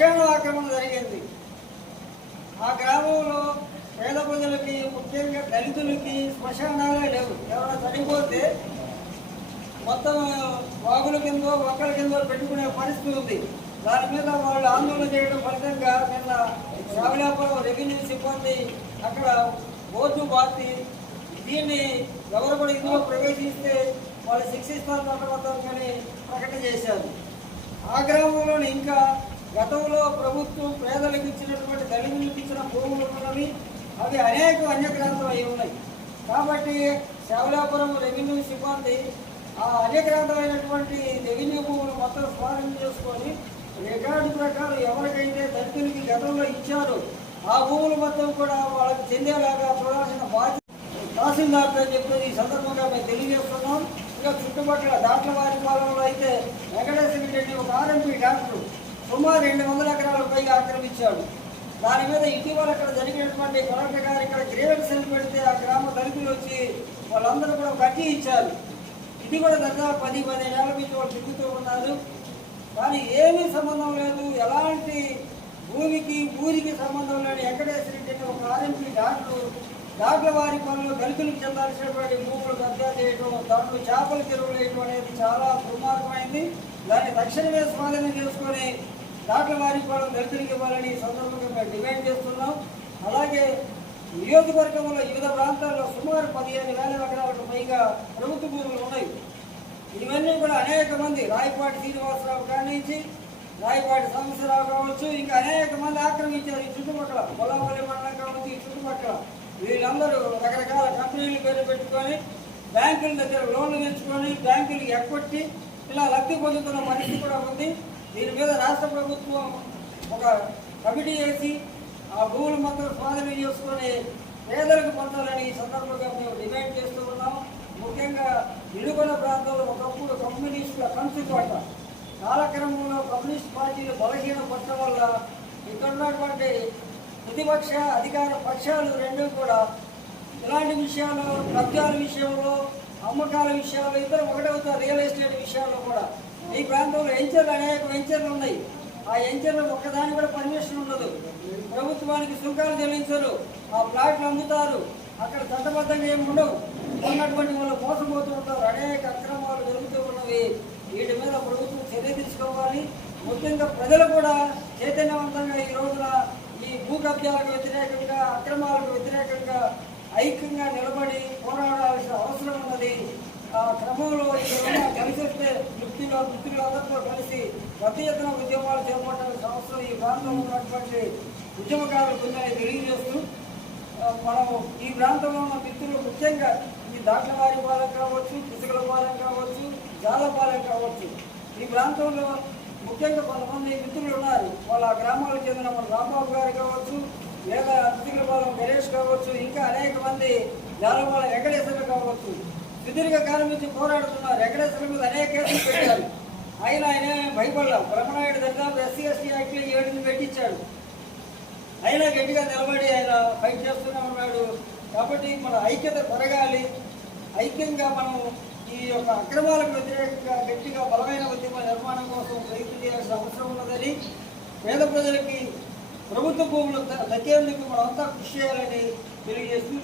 శ్మశాన ఆక్రమణ జరిగింది. ఆ గ్రామంలో పేద ప్రజలకి, ముఖ్యంగా దళితులకి శ్మశానాలే లేవు. ఎవరైనా చనిపోతే మొత్తం వాగుల కింద, ఒక్కల కింద పెట్టుకునే పరిస్థితి ఉంది. దాని మీద వాళ్ళు ఆందోళన చేయడం ఫలితంగా నిన్న శ్రావణాపురం రెవెన్యూ సిబ్బంది అక్కడ బోర్డు బాతి దీన్ని ఎవరు కూడా ఇందులో ప్రవేశిస్తే వాళ్ళు శిక్షిస్తారని ప్రకటన చేశారు. ఆ గ్రామంలోని ఇంకా గతంలో ప్రభుత్వం పేదలకు ఇచ్చినటువంటి దళితులకు ఇచ్చిన భూములు ఉన్నవి, అవి అనేక అన్యక్రాంతం అయి ఉన్నాయి. కాబట్టి శ్రావణాపురం రెవెన్యూ సిబ్బంది ఆ అన్యక్రాంతమైనటువంటి రెవెన్యూ భూములు మొత్తం స్వాధీనం చేసుకొని రికార్డు ప్రకారం ఎవరికైతే దళితులకి గతంలో ఇచ్చారో ఆ భూములు మొత్తం కూడా వాళ్ళకి చెందేలాగా చూడాల్సిన బాధ్యత తహసీల్దార్ అని చెప్పేది ఈ సందర్భంగా మేము తెలియజేస్తున్నాం. ఇంకా చుట్టుపక్కల దాట్లవారిపాలెంలో అయితే వెంకటేశ్వర రెడ్డి ఒక ఆర్ఎంపీ డాక్టర్ సుమారు 200 ఎకరాల పైగా ఆక్రమించాడు. దాని మీద ఇటీవల అక్కడ జరిగినటువంటి కలెక్టర్ గారు ఇక్కడ గ్రీవెన్సీలు పెడితే ఆ గ్రామ దళితులు వచ్చి వాళ్ళందరూ కూడా కట్టి ఇచ్చారు. ఇది కూడా దాదాపు 10-15 ఏళ్ల నుంచి వాళ్ళు తిరుగుతూ ఉన్నారు. కానీ ఏమీ సంబంధం లేదు, ఎలాంటి భూమికి ఊరికి సంబంధం లేని వెంకటేశ్వర రెడ్డి ఒక ఆర్ఎంపీ డాక్టర్ దాట్లవారిపాలెంలో దళితులకు చెందాల్సినటువంటి భూములు కబ్జా చేయడం, దాంట్లో చేపల చెరువులు వేయడం అనేది చాలా దుర్మార్గమైంది. దాన్ని తక్షణమే స్వాధీనం చేసుకొని దాట్లవారిపాలెం దళితులకు ఇవ్వాలని సందర్భంగా మేము డిమాండ్ చేస్తున్నాం. అలాగే నియోజకవర్గంలో వివిధ ప్రాంతాల్లో సుమారు 15,000 ఎకరాలకు పైగా ప్రభుత్వ భూములు ఉన్నాయి. ఇవన్నీ కూడా అనేక మంది రాయపాటి శ్రీనివాసరావు కానించి రాయపాటి సంవత్సరావు కావచ్చు, ఇంకా అనేక మంది ఆక్రమించారు. ఈ చుట్టుపక్కల పొలాపల్లి మండలం కావచ్చు, ఈ చుట్టుపక్కల వీళ్ళందరూ రకరకాల కంపెనీలు పేరు పెట్టుకొని బ్యాంకుల దగ్గర లోన్లు తెచ్చుకొని బ్యాంకులు ఎక్కొట్టి ఇలా లబ్ధి పొందుతున్న పరిస్థితి కూడా ఉంది. దీని మీద రాష్ట్ర ప్రభుత్వం ఒక కమిటీ వేసి ఆ భూములు మొత్తం స్వాధీనం చేసుకొని పేదలకు పొందాలని ఈ సందర్భంగా మేము డిమాండ్ చేస్తూ ఉన్నాం. ముఖ్యంగా ఇరుకొండ ప్రాంతంలో ఒకప్పుడు కమ్యూనిస్టుల కంచుకోట, కాలక్రమంలో కమ్యూనిస్ట్ పార్టీలు బలహీనపడటం వల్ల ఇక్కడ ఉన్నటువంటి ప్రతిపక్ష అధికార పక్షాలు రెండూ కూడా ఇలాంటి విషయాలు, కబ్జాల విషయంలో, అమ్మకాల విషయాలు ఇద్దరు ఒకటవుతారు. రియల్ ఎస్టేట్ విషయాల్లో కూడా ఈ ప్రాంతంలో వెంచర్లు, అనేక వెంచర్లు ఉన్నాయి. ఆ వెంచర్లు ఒక్కదాని కూడా పర్మిషన్ ఉండదు, ప్రభుత్వానికి సుంకాలు చెల్లించరు, ఆ ప్లాట్లు అమ్ముతారు, అక్కడ చట్టబద్ధంగా ఏమి ఉండవు. ఉన్నటువంటి వాళ్ళు మోసపోతూ ఉంటారు. అనేక అక్రమాలు జరుగుతూ ఉన్నవి. వీటి మీద ప్రభుత్వం చర్య తీసుకోవాలి. ముఖ్యంగా ప్రజలు కూడా చైతన్యవంతంగా ఈ రోజున ఈ భూ కబ్జాలకు వ్యతిరేకంగా, అక్రమాలకు వ్యతిరేకంగా ఐక్యంగా నిలబడి పోరాడాల్సిన అవసరం ఉన్నది. ఆ క్రమంలో ఇక్కడ కలిసి వస్తే వృత్తులందరితో కలిసి పెద్ద ఎత్తున ఉద్యమాలు చేపట్టాల్సిన అవసరం ఈ ప్రాంతంలో ఉన్నటువంటి ఉద్యమకారులకు ఉందని తెలియజేస్తూ, మనం ఈ ప్రాంతంలో ఉన్న మిత్రులు ముఖ్యంగా ఈ దాట్లవారిపాలెం కావచ్చు, పిసుకలపాలెం కావచ్చు, జాలపాలెం కావచ్చు, ఈ ప్రాంతంలో ముఖ్యంగా కొంతమంది మిత్రులు ఉన్నారు. వాళ్ళ గ్రామాలకు చెందిన మన రాంబాబు గారు కావచ్చు, లేదా పిసుకలపాలెం గణేష్ కావచ్చు, ఇంకా అనేక మంది జాలపాలెం వెంకటేశ్వర కావచ్చు, సుదీర్ఘ కాలం నుంచి పోరాడుతున్నారు. వెంకటేశ్వర మీద అనేక కేసులు పెట్టారు. ఆయన భయపడలా. బ్రహ్మనాయుడు దాదాపు SC/ST యాక్ట్లో 7 పెట్టించాడు. అయినా గట్టిగా నిలబడి ఆయన ఫైట్ చేస్తూనే ఉన్నాడు. కాబట్టి మన ఐక్యత పెరగాలి. ఐక్యంగా మనం ఈ యొక్క అక్రమాలకు వ్యతిరేకంగా గట్టిగా బలమైన ఉద్యమ నిర్మాణం కోసం ప్రయత్నం చేయాల్సిన అవసరం ఉన్నదని, పేద ప్రజలకి ప్రభుత్వ భూములు దక్కేందుకు మనమంతా కృషి చేయాలని తెలియజేస్తూ